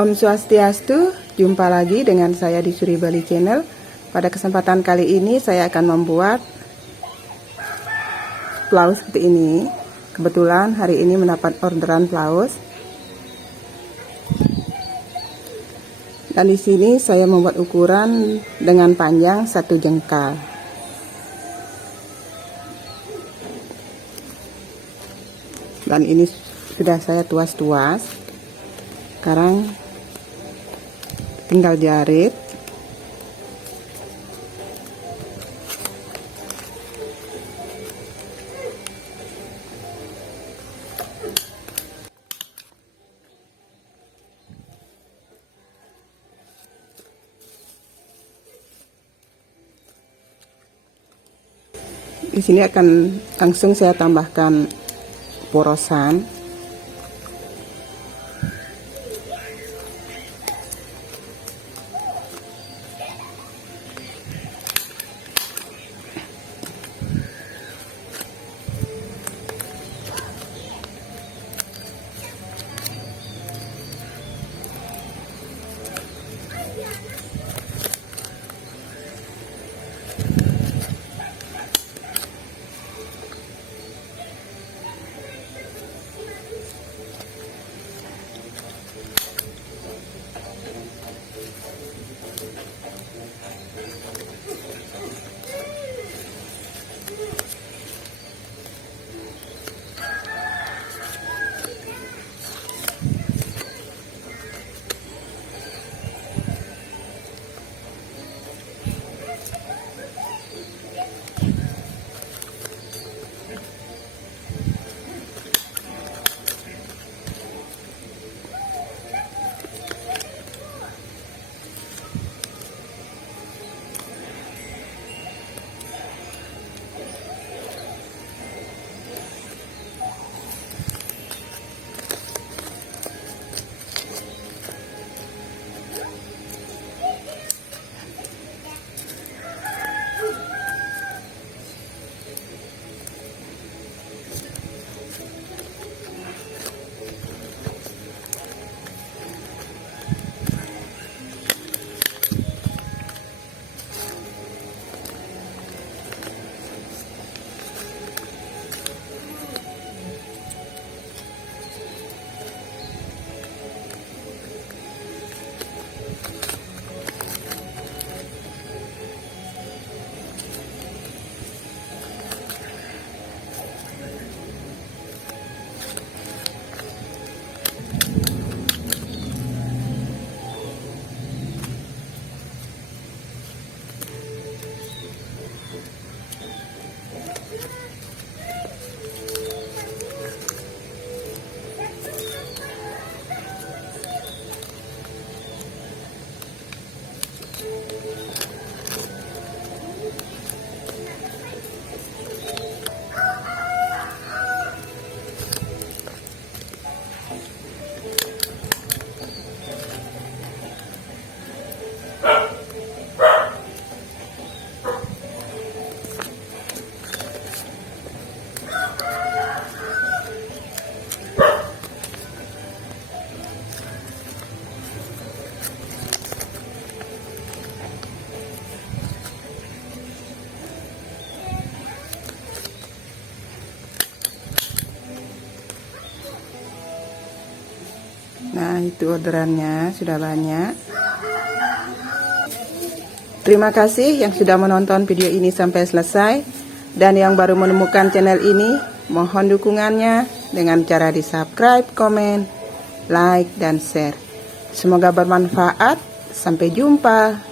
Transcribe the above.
Om Swastiastu, jumpa lagi dengan saya di Suri Bali Channel. Pada kesempatan kali ini saya akan membuat plaus seperti ini. Kebetulan hari ini mendapat orderan plaus. Dan di sini saya membuat ukuran dengan panjang 1 jengkal. Dan ini sudah saya tuas-tuas. Sekarang tinggal jarit. Di sini akan langsung saya tambahkan porosan. Nah, itu orderannya sudah banyak. Terima kasih yang sudah menonton video ini sampai selesai. Dan yang baru menemukan channel ini, mohon dukungannya dengan cara di subscribe, komen, like, dan share. Semoga bermanfaat. Sampai jumpa.